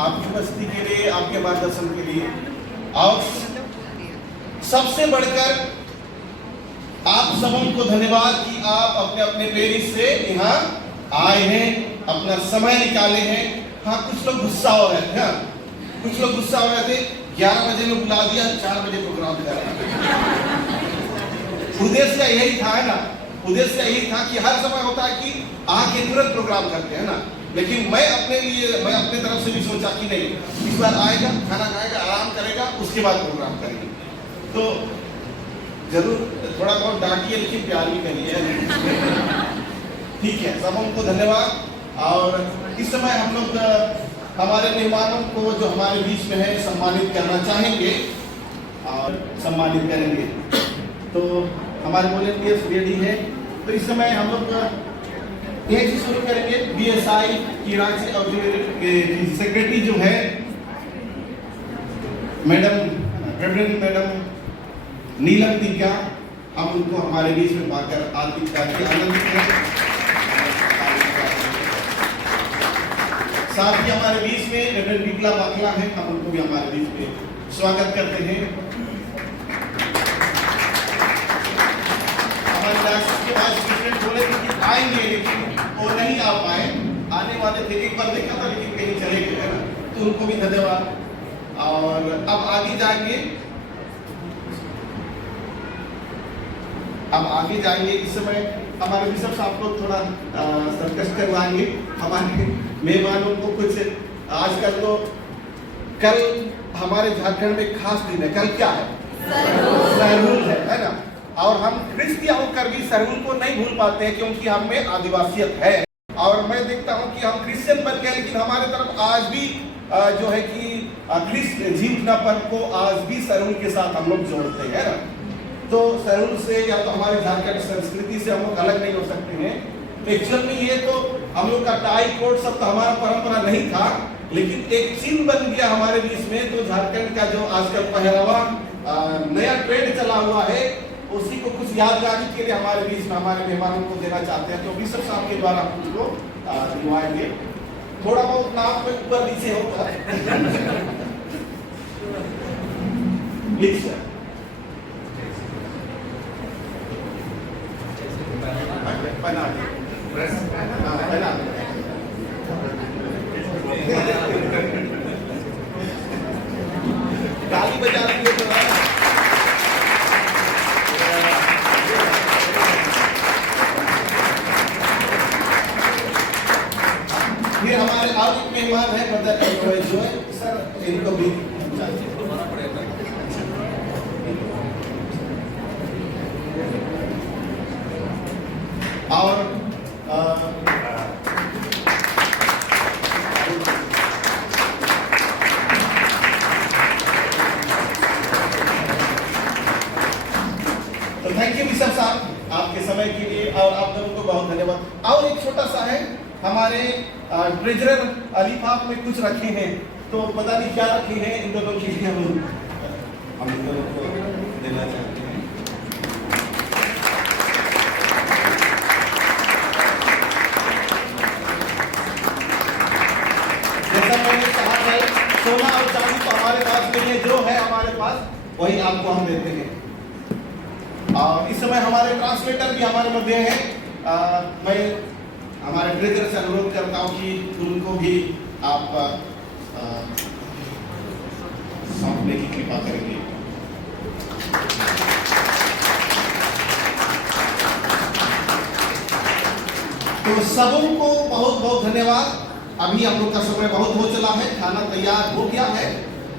आपकी उपस्थिति के लिए, आपके मार्गदर्शन के लिए। और सबसे बढ़कर आप सबों को धन्यवाद कि आप अपने अपने पेरिस से यहाँ आए हैं, अपना समय निकाले हैं। हाँ, कुछ लोग गुस्सा हो रहे थे, हाँ, कुछ लोग गुस्सा हो रहे थे, 11 बजे में बुला दिया, 4 बजे प्रोग्राम करना। उद्देश्य यही था, है ना, उद्देश्य यही था कि हर समय होता है कि आके तुरंत प्रोग्राम करते हैं ना, लेकिन मैं अपने तरफ से भी सोचा कि नहीं, इस बार आएगा, खाना खाएगा, आराम करेगा, उसके बाद प्रोग्राम करेंगे। तो जरूर थोड़ा बहुत डांटिए, लेकिन प्यार भी करिए। ठीक है, सब उनको धन्यवाद। और इस समय हम लोग हमारे मेहमानों को जो हमारे बीच में है सम्मानित करना चाहेंगे और सम्मानित करेंगे। तो हमारे वॉलंटियर्स रेडी है, तो इस समय हम लोग एक से शुरू करेंगे। BSI की रांची और सेक्रेटरी जो है मैडम नीलम टीका, हम उनको हमारे बीच में पाकर आतिथ्य करके आनंदित करें। साथ ही हमारे बीच में रेवरेंड बिप्ला बाखला है, हम उनको भी हमारे बीच में स्वागत करते हैं। हमारे डायसिस के वाइस प्रेसिडेंट बोले कि आएंगे, लेकिन वो नहीं आ पाए, आने वाले थे, एक बार देखा था लेकिन कहीं चले गए, है ना, तो उनको भी धन्यवाद। और अब आगे जाएंगे, इस समय हमारे बिशप साहब को थोड़ा सर्कस करवाएंगे। हमारे मेहमानों को कुछ आजकल तो, कल हमारे झारखंड में खास दिन है, कल क्या है, सरहुल है ना, और हम क्रिश्चियन होकर भी सरहुल को नहीं भूल पाते हैं, क्योंकि हम में आदिवासियत है। और मैं देखता हूँ कि हम क्रिश्चियन बन गए, लेकिन हमारे तरफ आज भी जो है कि जीवनापन को आज भी सरहुल के साथ हम लोग जोड़ते हैं ना। तो सरहुल से या तो हमारे झारखंड संस्कृति से हम लोग अलग नहीं हो सकते हैं। तो एक्चुअल में ये तो हम लोग का टाई कोट सब तो हमारा परंपरा नहीं था, लेकिन एक चिन्ह बन गया हमारे बीच में। तो झारखंड का जो आजकल पहरावा नया ट्रेंड चला हुआ है, उसी को कुछ यादगारी के लिए हमारे बीच में हमारे मेहमानों को देना चाहते हैं। तो बिशप साहब के द्वारा हम उनको दिलवाएंगे। थोड़ा बहुत नाम में ऊपर नीचे होता है। ताली बजा रही हो। फिर हमारे और एक मेहमान है ब्रदर सर, इनको भी और तो थैंक यू बिशप साहब आपके समय के लिए, और आप लोगों को बहुत धन्यवाद। और एक छोटा सा है, हमारे ट्रेजरर अलीफाफ में कुछ रखे हैं, तो पता नहीं क्या रखे हैं, इन दोनों के लिए हम इन दोनों को देना चाहते हैं। मैंने कहा है सोना और चांदी तो हमारे पास नहीं है, जो है हमारे पास वही आपको हम देते हैं। और इस समय हमारे ट्रांसलेटर भी हमारे मध्य हैं। मैं हमारे ट्रेजर से अनुरोध करता हूं कि उनको भी आप सौंपने की कृपा करेंगे। तो सबों को बहुत बहुत धन्यवाद। अभी हम लोग का समय बहुत हो चला है, खाना तैयार हो गया है।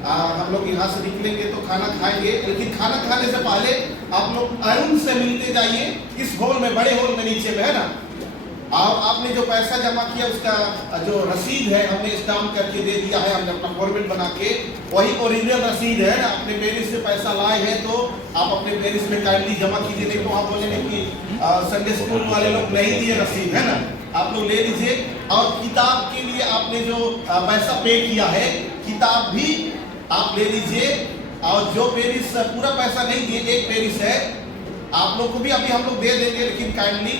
हम लोग यहाँ से निकलेंगे तो खाना खाएंगे, लेकिन खाना खाने से पहले आप लोग अरुण से मिलते जाइए इस हॉल में, बड़े हॉल में नीचे में है ना। और आपने जो पैसा जमा किया उसका जो रसीद है हमने स्टाम्प करके दे दिया है, हमने अपना फॉर्मेट बना के, वही ओरिजिनल रसीद है। अपने पेरिस से पैसा लाए हैं तो आप अपने पेरिस में काइंडली जमा कीजिए, नहीं तो आप बोलेंगे कि संडे स्कूल वाले लोग नहीं दिए रसीद, है ना। आप लोग ले लीजिए। और किताब के लिए आपने जो पैसा पे किया है, किताब भी आप ले लीजिए। और जो पेरिस पूरा पैसा नहीं दिए, एक पेरिस है, आप लोग को भी अभी हम लोग दे देंगे, लेकिन काइंडली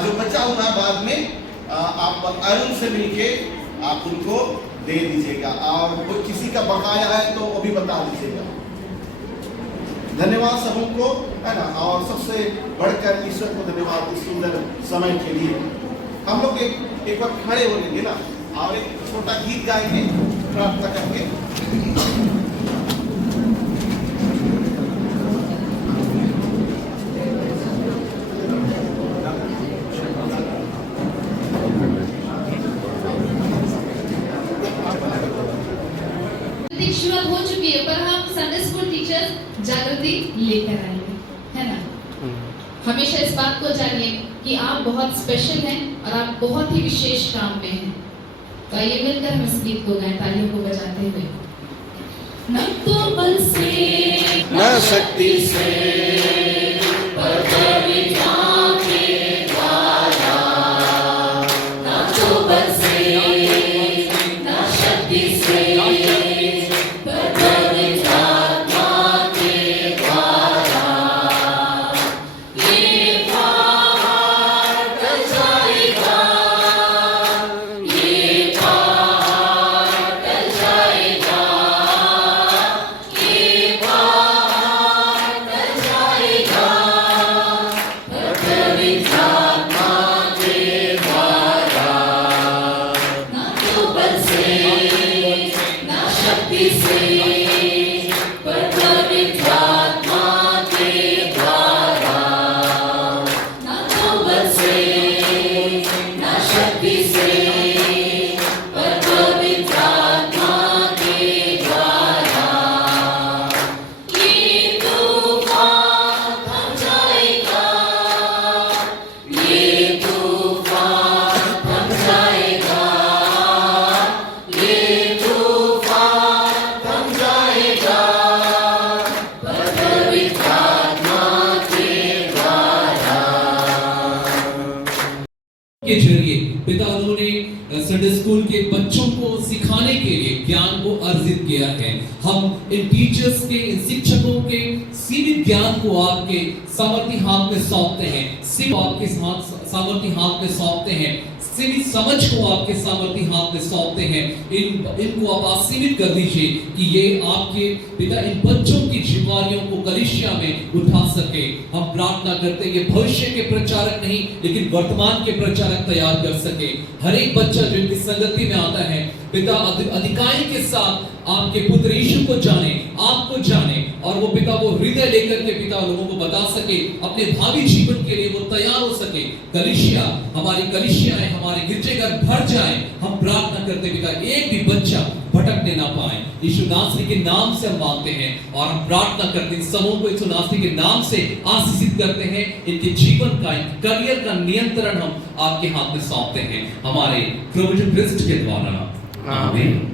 जो बचा हुआ है बाद में आप अरुण से मिलके आप उनको दे दीजिएगा। और कोई किसी का बकाया है तो वो भी बता दीजिएगा। धन्यवाद सबको, है ना। और सबसे बढ़कर ईश्वर को धन्यवाद इस सुंदर समय के लिए। हम लोग एक बार खड़े हो लेंगे ना और एक छोटा गीत गाएंगे प्रार्थना करके। शुरुआत हो चुकी है, पर हम संडे स्कूल टीचर्स जागृति लेकर आएंगे, है ना। हमेशा इस बात को जानिए कि आप बहुत स्पेशल हैं और आप बहुत ही विशेष काम में हैं। तो आइए मिलकर हम इस गीत को गाएं तालियों को बजाते हुए। न तो बल से न शक्ति से पर कविता के द्वारा, न तो बल से न शक्ति से पर कविता के द्वारा, ये पहाड़ टल जाएगा, ये पहाड़ टल जाएगा, ये पहाड़ टल जाएगा, पर कविता के द्वारा, न तो बल से न शक्ति से पर पवित्र आत्मा के द्वारा, न तो बल से न शक्ति से पर पवित्र आत्मा के द्वारा, ये तूफान थम जाएगा, ये तूफान थम जाएगा, ये तूफान थम जाएगा, पर पवित्र आत्मा के द्वारा। के जरिए पिता उन्होंने संडे स्कूल के बच्चों को सिखाने के लिए ज्ञान को अर्जित किया है। हम इन टीचर्स के, इन शिक्षकों के सीमित ज्ञान को आपके सामर्थ्य हाथ में सौंपते हैं, सिर्फ आपके सामर्थ्य हाथ में सौंपते हैं, सीमित समझ को आपके सामर्थ्य हाथ में सौंपते हैं। इनको आप आसीमित कर दीजिए कि ये आपके पिता इन बच्चों की जिम्मेदारियों को कलीसिया में उठा सके। हम प्रार्थना करते हैं ये भविष्य के प्रचारक नहीं, लेकिन वर्तमान के प्रचारक तैयार कर सके। हर एक बच्चा जो इनकी संगति में आता है, पिता अधिकारी के साथ आपके पुत्र यीशु को जाने, आपको जाने, और वो पिता वो हृदय लेकर के पिता लोगों को बता सके, अपने भावी जीवन के लिए वो तैयार हो सके। कलीसिया, हमारी कलीसियाएं, हमारे गिरजेघर भर जाए। हम प्रार्थना करते पिता एक भी बच्चा भटकने ना पाए। यीशु नासरी के नाम से हम मांगते हैं और हम प्रार्थना करते हैं समूह को यीशु नासरी के नाम से आशीषित करते हैं। इनके जीवन का, करियर का नियंत्रण हम आपके हाथ में सौंपते हैं, हमारे प्रभु यीशु ख्रिस्ट के द्वारा। आमीन।